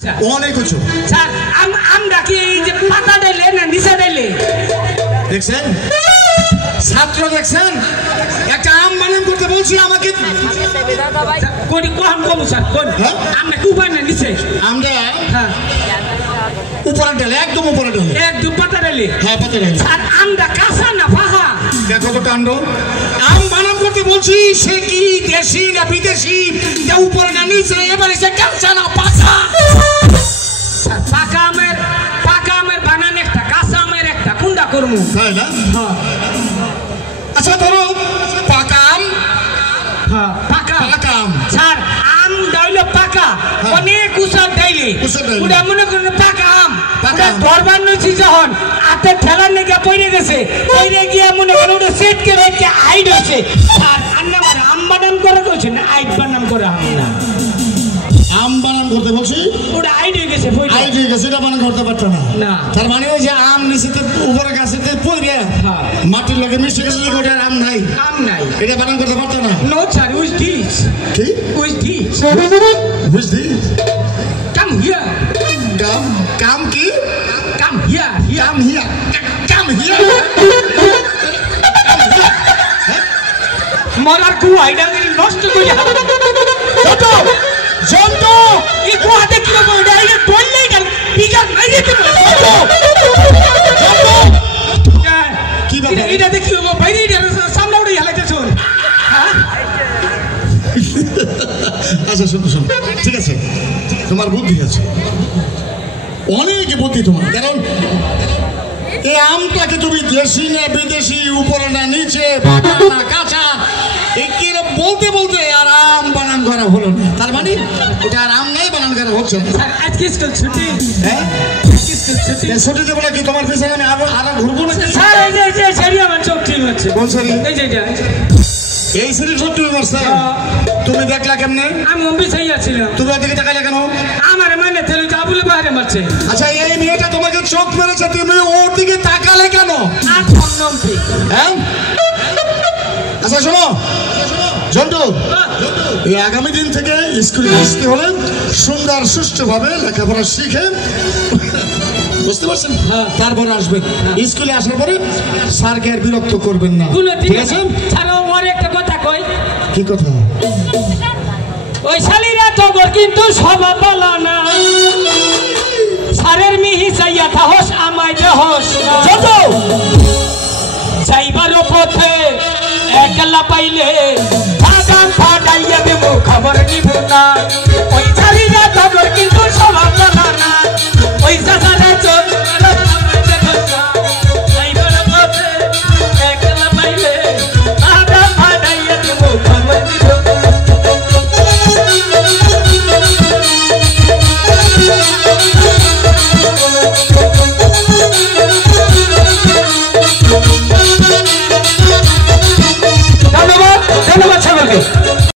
অনেক কিছু স্যার আমরা কি এই যে পাতা ডাইলে না নিচে ডাইলে দেখছেন ছাত্র দেখছেন একটা আম বানান করতে বলছি আমাকে কোনি কোন কোন স্যার কোন আমরা কি উপায় না নিচে আমরা হ্যাঁ উপরে ডালে একদম উপরে ডালে একদম পাতা ডাইলে হ্যাঁ পাতা ডালে স্যার আমরা কাঁচা না পাহা দেখো তো কাণ্ড আম বানান করতে বলছি সে কি দেশি না বিদেশি যে উপরে না নিচে এবারে সে কাঁচা না পাকা স্যার পাকা আমের বানান একটা কাঁচা আমের একটা কুন্ডা করমু তাই না হ্যাঁ আচ্ছা ধরো পাকা আম হ্যাঁ পাকা আম স্যার আম ডাইলে পাকা অনেক উসার ডাইলে ওটা মনে করেন পাকা আম ধরবার নইছি যখন হাতে ঠেলার লেগে পড়ে গেছে পড়ে গিয়ে মনে করেন ওটা সেটকে বেটকে আইড হয়েছে আর আন্নাবার আম বানান করে কইছে না আইড বানান করে আম না আম বানান করতে বলছি ওটা আইড হয়ে গেছে আইড হয়ে গেছে এটা বানান করতে পারতো না তার মানে ওই যে আম নিচেতে উপরে গাছেতে পড়বে মাটির লগে মিশে গেছে ওটা আম নাই এটা বানান করতে পারতো না নো স্যার উইজ দিস কি উইজ দিস বুঝ দি কাম হিয়ার কাম কি কাম হিয়ার কাম হিয়ার মরার কু আইডা নষ্ট করে জন্টু জন্টু ই কোয়াতে কি হবে ওটা আইডা দইলেই গেল পিগার মাইরে দিল জন্টু কি ব্যাপার এটা দেখি ও বাইরে এটা সামনে উড়ে হেলাইতে শুন হ্যাঁ আচ্ছা শোনো ঠিক আছে তোমার বুদ্ধি আছে অনেক বুদ্ধি তোমার কারণ এই আমটাকে তুমি দেশি না বিদেশি উপরে না নিচে পাকা না কাঁচা এই কি বলতে বলতে আর আম বানান করা হলো না তার মানে এটা আর আম নাই বানান করা হচ্ছে না স্যার আজকে স্কুল ছুটি হ্যাঁ ছুটি দেবো নাকি তোমার পিছনে আমি আরো ঘুরবো না স্যার এই যে সারি আমার চোখ ঠিক হচ্ছে কোন সারি এই যে এই সারি সব ঠিক করছে তুমি দেখলা কেমনে আমি অম্বি চাই আছিলাম তুমি ওদিকে তাকাইলে কেন আমার মানে তেল আবুলে বাইরে মারছে আচ্ছা এই মেয়েটা তোমাকে চোখ মেরেছে তুমি ওর দিকে তাকালে কেন আর অম্বি হ্যাঁ আচ্ছা শোনো জন্টু এই আগামী দিন থেকে স্কুলে আসতে হলে সুন্দর সুষ্ঠুভাবে লেখাপড়া শিখে বুঝতে পারছেন তারপরে আসবেন স্কুলে আসার পরে স্যারকে আর বিরক্ত করবেন না ঠিক আছে স্যার ওর একটা কথা কই কি কথা ওই শালিরা তো কিন্তু স্বভাব বলা না স্যারের মিহি চাইয়া থাহস আমায় দেহস জন্টু যাইবার পথে একলা পাইলে